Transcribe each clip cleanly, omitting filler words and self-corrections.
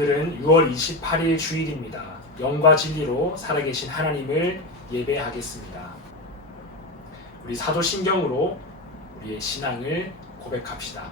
오늘은 6월 28일 주일입니다. 영과 진리로 살아계신 하나님을 예배하겠습니다. 우리 사도신경으로 우리의 신앙을 고백합시다.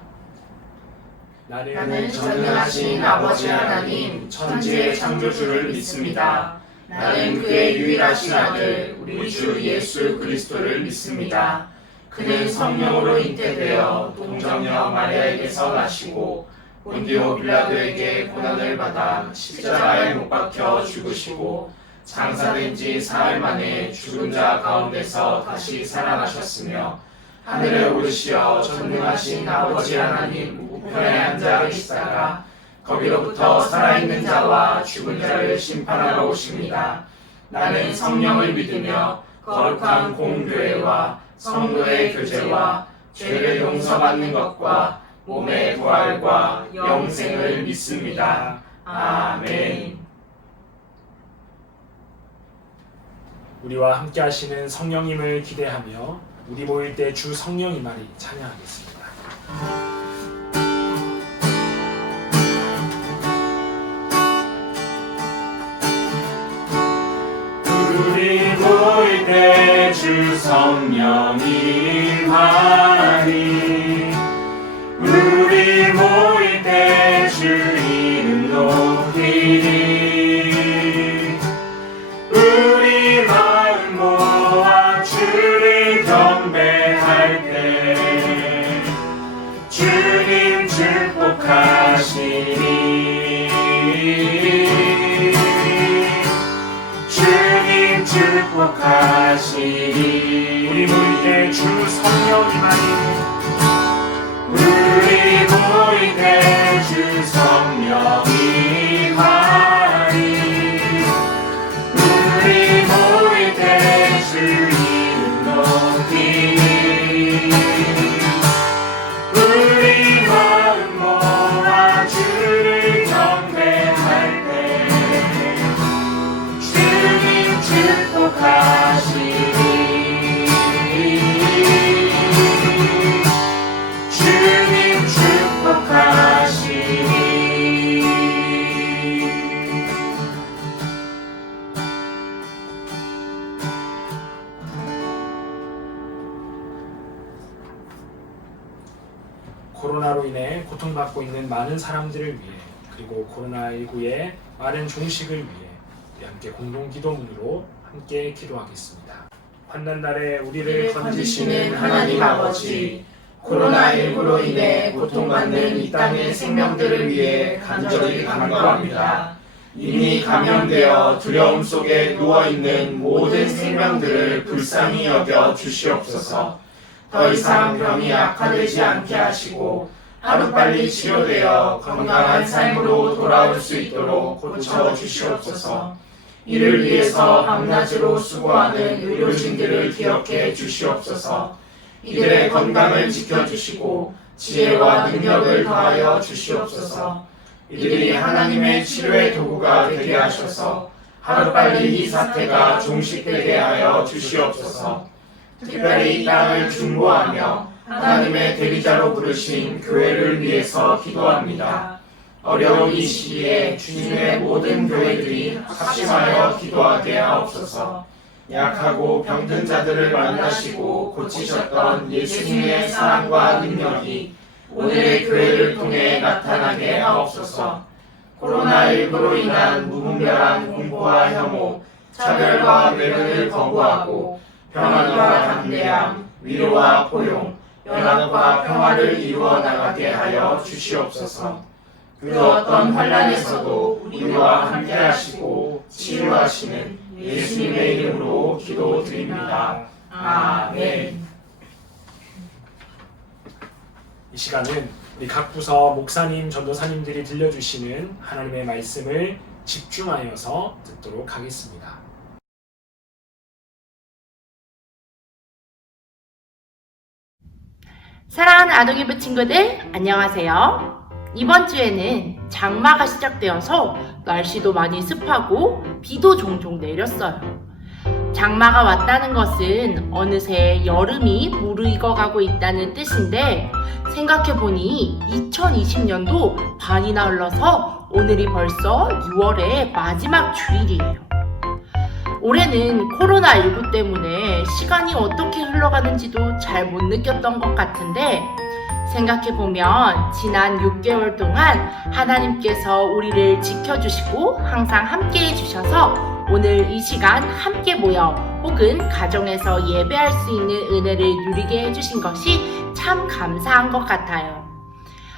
나는 전능하신 아버지 하나님, 천지의 창조주를 믿습니다. 나는 그의 유일하신 아들, 우리 주 예수 그리스도를 믿습니다. 그는 성령으로 잉태되어 동정녀 마리아에게서 나시고 본디오 빌라도에게 고난을 받아 십자가에 못 박혀 죽으시고 장사된 지 사흘 만에 죽은 자 가운데서 다시 살아나셨으며 하늘에 오르시어 전능하신 아버지 하나님 우편에 앉아 계시다가 거기로부터 살아있는 자와 죽은 자를 심판하러 오십니다. 나는 성령을 믿으며 거룩한 공교회와 성도의 교제와 죄를 용서받는 것과 몸의 부활과 영생을 믿습니다. 아멘. 우리와 함께 하시는 성령님을 기대하며 우리 모일 때 주 성령 임하리 찬양하겠습니다. 우리 모일 때 주 성령 임하리 우리 모일 때 주 이름 높이리 우리 마음 모아 주를 경배할 때 주님 축복하시리 주님 축복하시리 우리 모일 때 주 성령 임하리 우리 모일 때 주 성령 임하리 우리 모일 때 주 이름 높이리 우리 마음 모아 주를 경배할 때 주님 축복하시리 주님 축복하시리 코로나로 인해 고통받고 있는 많은 사람들을 위해 그리고 코로나19의 많은 종식을 위해 우리 함께 공동기도문으로 함께 기도하겠습니다. 환난날에 우리를 건지시는 하나님 아버지, 코로나19로 인해 고통받는 이 땅의 생명들을 위해 간절히 간구합니다. 이미 감염되어 두려움 속에 누워있는 모든 생명들을 불쌍히 여겨 주시옵소서. 더 이상 병이 악화되지 않게 하시고 하루빨리 치료되어 건강한 삶으로 돌아올 수 있도록 고쳐주시옵소서. 이를 위해서 밤낮으로 수고하는 의료진들을 기억해 주시옵소서. 이들의 건강을 지켜주시고 지혜와 능력을 더하여 주시옵소서. 이들이 하나님의 치료의 도구가 되게 하셔서 하루빨리 이 사태가 종식되게 하여 주시옵소서. 특별히 이 땅을 중보하며 하나님의 대리자로 부르신 교회를 위해서 기도합니다. 어려운 이 시기에 주님의 모든 교회들이 합심하여 기도하게 하옵소서. 약하고 병든 자들을 만나시고 고치셨던 예수님의 사랑과 능력이 오늘의 교회를 통해 나타나게 하옵소서. 코로나19로 인한 무분별한 공포와 혐오, 차별과 외면을 거부하고 평안과 담대함, 위로와 포용, 연합과 평화를 이루어 나가게 하여 주시옵소서. 그 어떤 환난에서도 우리와 함께 하시고 치유하시는 예수님의 이름으로 기도드립니다. 아멘. 이 시간은 우리 각 부서 목사님, 전도사님들이 들려주시는 하나님의 말씀을 집중하여서 듣도록 하겠습니다. 사랑하는 아동일부 친구들, 안녕하세요. 이번 주에는 장마가 시작되어서 날씨도 많이 습하고 비도 종종 내렸어요. 장마가 왔다는 것은 어느새 여름이 무르익어가고 있다는 뜻인데 생각해보니 2020년도 반이나 흘러서 오늘이 벌써 6월의 마지막 주일이에요. 올해는 코로나19 때문에 시간이 어떻게 흘러가는지도 잘 못 느꼈던 것 같은데 생각해보면 지난 6개월 동안 하나님께서 우리를 지켜주시고 항상 함께 해주셔서 오늘 이 시간 함께 모여 혹은 가정에서 예배할 수 있는 은혜를 누리게 해주신 것이 참 감사한 것 같아요.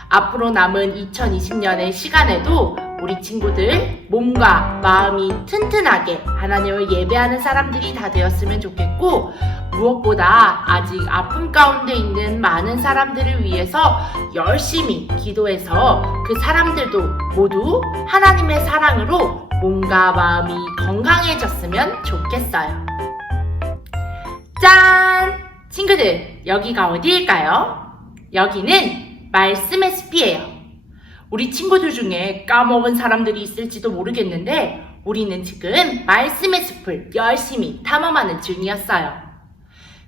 앞으로 남은 2020년의 시간에도 우리 친구들 몸과 마음이 튼튼하게 하나님을 예배하는 사람들이 다 되었으면 좋겠고, 무엇보다 아직 아픔 가운데 있는 많은 사람들을 위해서 열심히 기도해서 그 사람들도 모두 하나님의 사랑으로 몸과 마음이 건강해졌으면 좋겠어요. 짠! 친구들, 여기가 어디일까요? 여기는 말씀의 숲이에요. 우리 친구들 중에 까먹은 사람들이 있을지도 모르겠는데 우리는 지금 말씀의 숲을 열심히 탐험하는 중이었어요.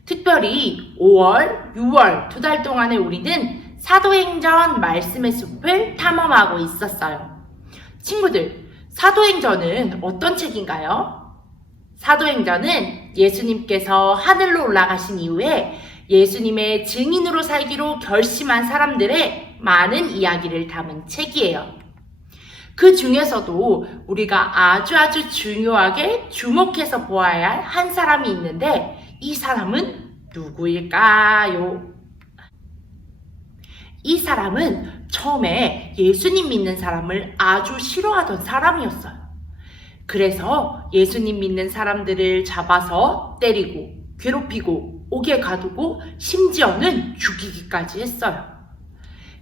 특별히 5월, 6월 2달 동안에 우리는 사도행전 말씀의 숲을 탐험하고 있었어요. 친구들, 사도행전은 어떤 책인가요? 사도행전은 예수님께서 하늘로 올라가신 이후에 예수님의 증인으로 살기로 결심한 사람들의 많은 이야기를 담은 책이에요. 그 중에서도 우리가 아주 중요하게 주목해서 보아야 할 한 사람이 있는데 이 사람은 누구일까요? 이 사람은 처음에 예수님 믿는 사람을 아주 싫어하던 사람이었어요. 그래서 예수님 믿는 사람들을 잡아서 때리고 괴롭히고 옥에 가두고 심지어는 죽이기까지 했어요.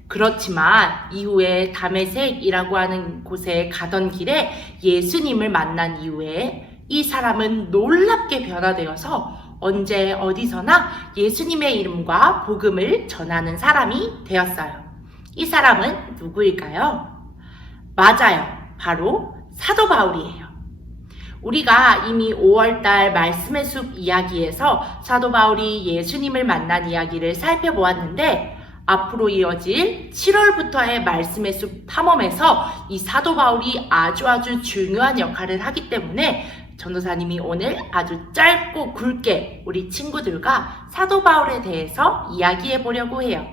그렇지만 이후에 다메섹이라고 하는 곳에 가던 길에 예수님을 만난 이후에 이 사람은 놀랍게 변화되어서 언제 어디서나 예수님의 이름과 복음을 전하는 사람이 되었어요. 이 사람은 누구일까요? 맞아요. 바로 사도 바울이에요. 우리가 이미 5월달 말씀의 숲 이야기에서 사도 바울이 예수님을 만난 이야기를 살펴보았는데 앞으로 이어질 7월부터의 말씀의 숲 탐험에서 이 사도 바울이 아주 중요한 역할을 하기 때문에 전도사님이 오늘 아주 짧고 굵게 우리 친구들과 사도 바울에 대해서 이야기해 보려고 해요.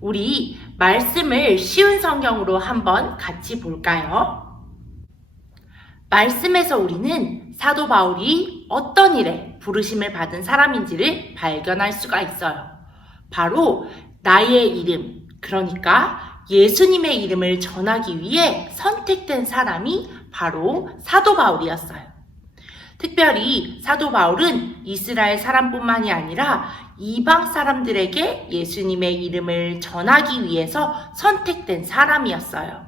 우리 말씀을 쉬운 성경으로 한번 같이 볼까요? 말씀에서 우리는 사도 바울이 어떤 일에 부르심을 받은 사람인지를 발견할 수가 있어요. 바로 나의 이름, 그러니까 예수님의 이름을 전하기 위해 선택된 사람이 바로 사도 바울이었어요. 특별히 사도 바울은 이스라엘 사람뿐만이 아니라 이방 사람들에게 예수님의 이름을 전하기 위해서 선택된 사람이었어요.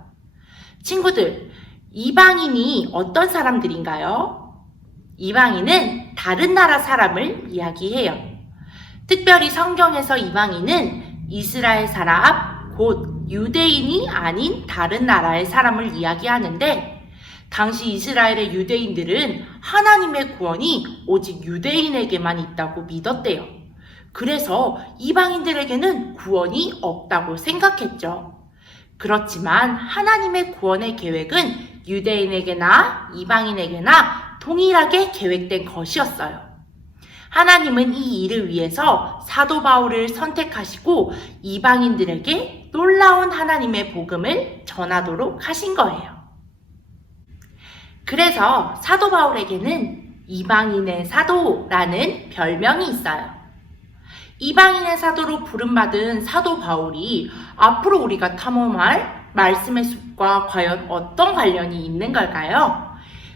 친구들, 이방인이 어떤 사람들인가요? 이방인은 다른 나라 사람을 이야기해요. 특별히 성경에서 이방인은 이스라엘 사람, 곧 유대인이 아닌 다른 나라의 사람을 이야기하는데 당시 이스라엘의 유대인들은 하나님의 구원이 오직 유대인에게만 있다고 믿었대요. 그래서 이방인들에게는 구원이 없다고 생각했죠. 그렇지만 하나님의 구원의 계획은 유대인에게나 이방인에게나 동일하게 계획된 것이었어요. 하나님은 이 일을 위해서 사도 바울을 선택하시고 이방인들에게 놀라운 하나님의 복음을 전하도록 하신 거예요. 그래서 사도 바울에게는 이방인의 사도라는 별명이 있어요. 이방인의 사도로 부름받은 사도 바울이 앞으로 우리가 탐험할 말씀의 숲과 과연 어떤 관련이 있는 걸까요?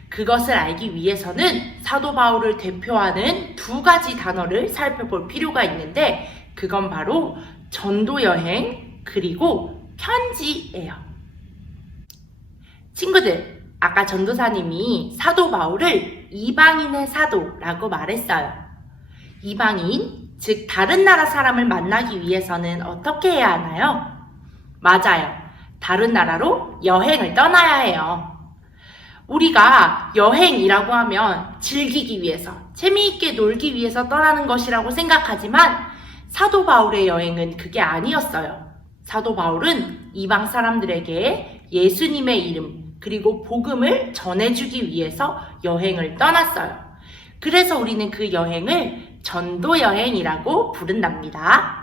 그것을 알기 위해서는 사도 바울을 대표하는 두 가지 단어를 살펴볼 필요가 있는데 그건 바로 전도여행 그리고 편지예요. 친구들, 아까 전도사님이 사도 바울을 이방인의 사도라고 말했어요. 이방인, 즉 다른 나라 사람을 만나기 위해서는 어떻게 해야 하나요? 맞아요. 다른 나라로 여행을 떠나야 해요. 우리가 여행이라고 하면 즐기기 위해서, 재미있게 놀기 위해서 떠나는 것이라고 생각하지만 사도 바울의 여행은 그게 아니었어요. 사도 바울은 이방 사람들에게 예수님의 이름 그리고 복음을 전해주기 위해서 여행을 떠났어요. 그래서 우리는 그 여행을 전도 여행이라고 부른답니다.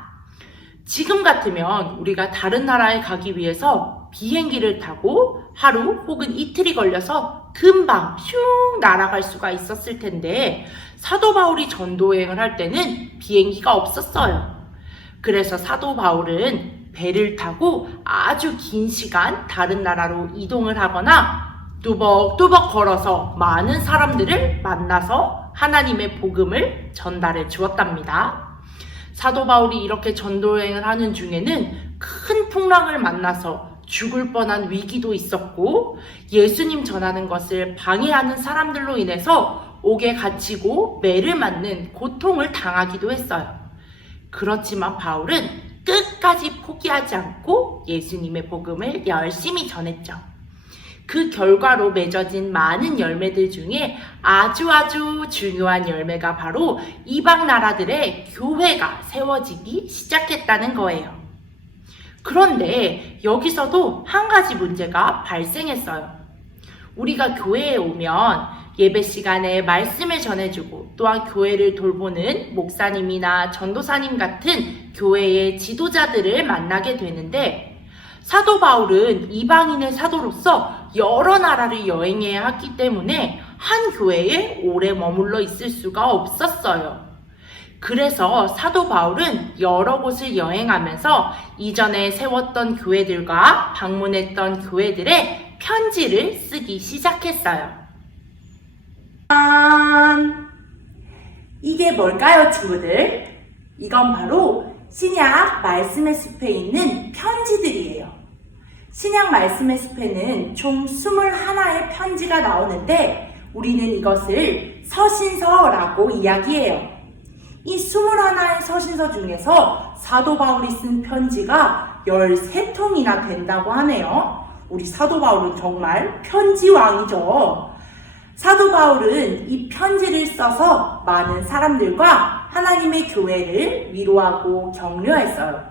지금 같으면 우리가 다른 나라에 가기 위해서 비행기를 타고 하루 혹은 이틀이 걸려서 금방 슝 날아갈 수가 있었을 텐데 사도 바울이 전도 여행을 할 때는 비행기가 없었어요. 그래서 사도 바울은 배를 타고 아주 긴 시간 다른 나라로 이동을 하거나 뚜벅뚜벅 걸어서 많은 사람들을 만나서 하나님의 복음을 전달해 주었답니다. 사도 바울이 이렇게 전도 여행을 하는 중에는 큰 풍랑을 만나서 죽을 뻔한 위기도 있었고 예수님 전하는 것을 방해하는 사람들로 인해서 옥에 갇히고 매를 맞는 고통을 당하기도 했어요. 그렇지만 바울은 끝까지 포기하지 않고 예수님의 복음을 열심히 전했죠. 그 결과로 맺어진 많은 열매들 중에 아주 중요한 열매가 바로 이방 나라들의 교회가 세워지기 시작했다는 거예요. 그런데 여기서도 한 가지 문제가 발생했어요. 우리가 교회에 오면 예배 시간에 말씀을 전해주고 또한 교회를 돌보는 목사님이나 전도사님 같은 교회의 지도자들을 만나게 되는데 사도 바울은 이방인의 사도로서 여러 나라를 여행해야 했기 때문에 한 교회에 오래 머물러 있을 수가 없었어요. 그래서 사도 바울은 여러 곳을 여행하면서 이전에 세웠던 교회들과 방문했던 교회들의 편지를 쓰기 시작했어요. 이게 뭘까요, 친구들? 이건 바로 신약 말씀의 숲에 있는 편지들이에요. 신약 말씀의 숲에는 총 21의 편지가 나오는데 우리는 이것을 서신서라고 이야기해요. 이 21의 서신서 중에서 사도 바울이 쓴 편지가 13통이나 된다고 하네요. 우리 사도 바울은 정말 편지왕이죠. 사도 바울은 이 편지를 써서 많은 사람들과 하나님의 교회를 위로하고 격려했어요.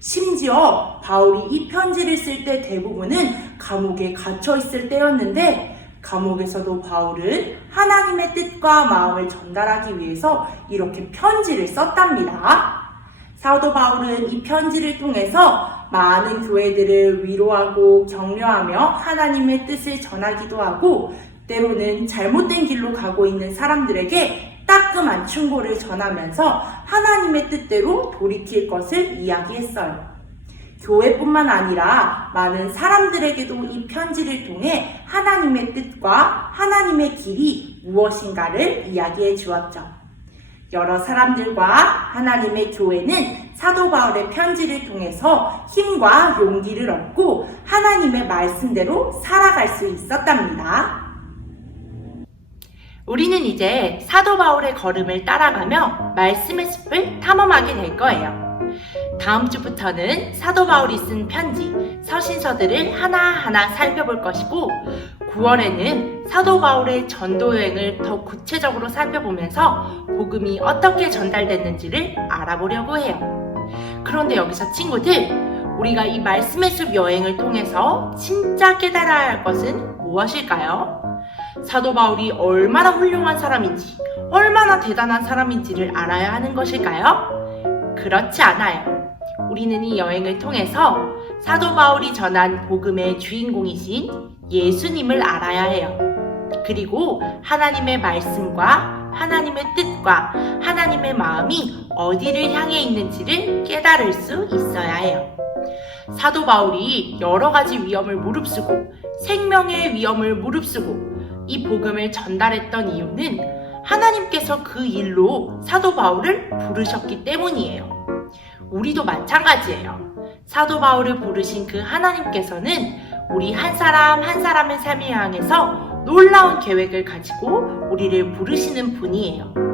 심지어 바울이 이 편지를 쓸 때 대부분은 감옥에 갇혀 있을 때였는데 감옥에서도 바울은 하나님의 뜻과 마음을 전달하기 위해서 이렇게 편지를 썼답니다. 사도 바울은 이 편지를 통해서 많은 교회들을 위로하고 격려하며 하나님의 뜻을 전하기도 하고 때로는 잘못된 길로 가고 있는 사람들에게 따끔한 충고를 전하면서 하나님의 뜻대로 돌이킬 것을 이야기했어요. 교회뿐만 아니라 많은 사람들에게도 이 편지를 통해 하나님의 뜻과 하나님의 길이 무엇인가를 이야기해 주었죠. 여러 사람들과 하나님의 교회는 사도 바울의 편지를 통해서 힘과 용기를 얻고 하나님의 말씀대로 살아갈 수 있었답니다. 우리는 이제 사도 바울의 걸음을 따라가며 말씀의 숲을 탐험하게 될 거예요. 다음 주부터는 사도 바울이 쓴 편지, 서신서들을 하나하나 살펴볼 것이고 9월에는 사도 바울의 전도 여행을 더 구체적으로 살펴보면서 복음이 어떻게 전달됐는지를 알아보려고 해요. 그런데 여기서 친구들, 우리가 이 말씀의 숲 여행을 통해서 진짜 깨달아야 할 것은 무엇일까요? 사도 바울이 얼마나 훌륭한 사람인지, 얼마나 대단한 사람인지를 알아야 하는 것일까요? 그렇지 않아요. 우리는 이 여행을 통해서 사도 바울이 전한 복음의 주인공이신 예수님을 알아야 해요. 그리고 하나님의 말씀과 하나님의 뜻과 하나님의 마음이 어디를 향해 있는지를 깨달을 수 있어야 해요. 사도 바울이 여러 가지 위험을 무릅쓰고 생명의 위험을 무릅쓰고 이 복음을 전달했던 이유는 하나님께서 그 일로 사도 바울을 부르셨기 때문이에요. 우리도 마찬가지예요. 사도 바울을 부르신 그 하나님께서는 우리 한 사람 한 사람의 삶을 향해서 놀라운 계획을 가지고 우리를 부르시는 분이에요.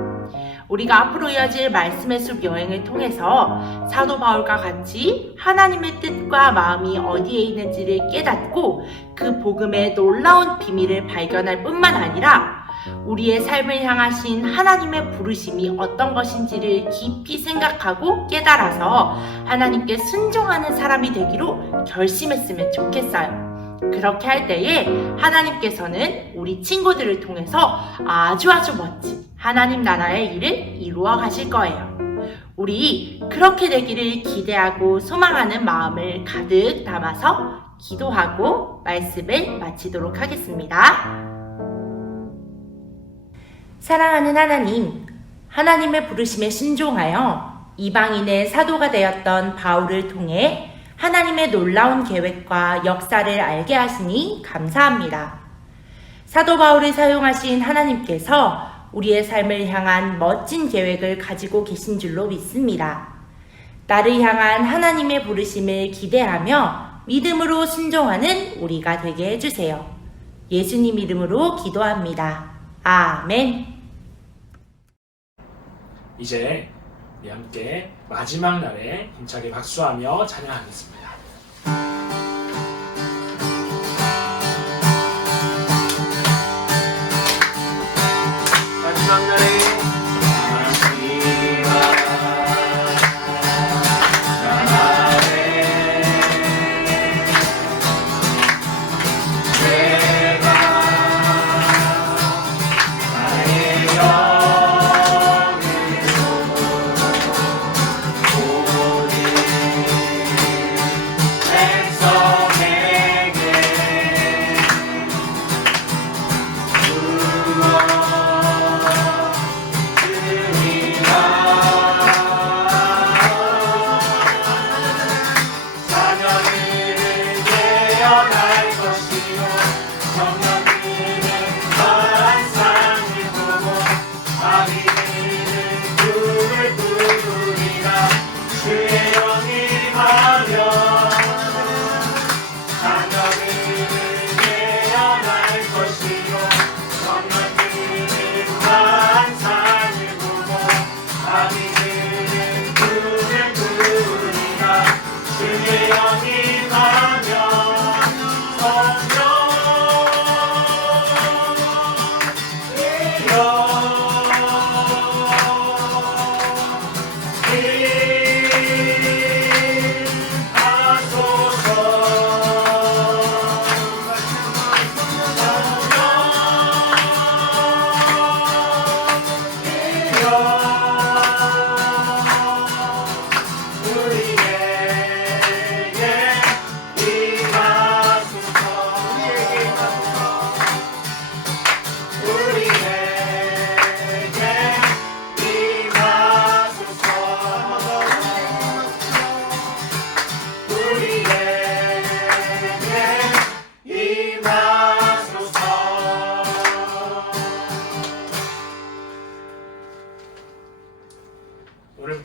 우리가 앞으로 이어질 말씀의 숲 여행을 통해서 사도 바울과 같이 하나님의 뜻과 마음이 어디에 있는지를 깨닫고 그 복음의 놀라운 비밀을 발견할 뿐만 아니라 우리의 삶을 향하신 하나님의 부르심이 어떤 것인지를 깊이 생각하고 깨달아서 하나님께 순종하는 사람이 되기로 결심했으면 좋겠어요. 그렇게 할 때에 하나님께서는 우리 친구들을 통해서 아주 멋진 하나님 나라의 일을 이루어 가실 거예요. 우리 그렇게 되기를 기대하고 소망하는 마음을 가득 담아서 기도하고 말씀을 마치도록 하겠습니다. 사랑하는 하나님, 하나님의 부르심에 순종하여 이방인의 사도가 되었던 바울을 통해 하나님의 놀라운 계획과 역사를 알게 하시니 감사합니다. 사도 바울을 사용하신 하나님께서 우리의 삶을 향한 멋진 계획을 가지고 계신 줄로 믿습니다. 나를 향한 하나님의 부르심을 기대하며 믿음으로 순종하는 우리가 되게 해주세요. 예수님 이름으로 기도합니다. 아멘. 이제 우리 함께 마지막 날에 힘차게 박수하며 찬양하겠습니다. 마지막 날에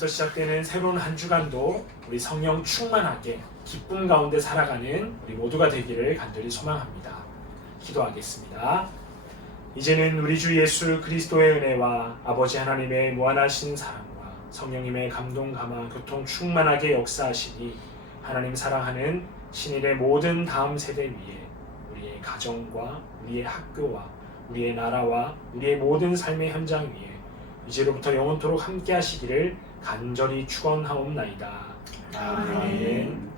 오늘부터 시작되는 새로운 한 주간도 우리 성령 충만하게 기쁨 가운데 살아가는 우리 모두가 되기를 간절히 소망합니다. 기도하겠습니다. 이제는 우리 주 예수 그리스도의 은혜와 아버지 하나님의 무한하신 사랑과 성령님의 감동 감화 교통 충만하게 역사하시니 하나님 사랑하는 신일의 모든 다음 세대 위에 우리의 가정과 우리의 학교와 우리의 나라와 우리의 모든 삶의 현장 위에 이제로부터 영원토록 함께 하시기를 간절히 축원하옵나이다. 아멘.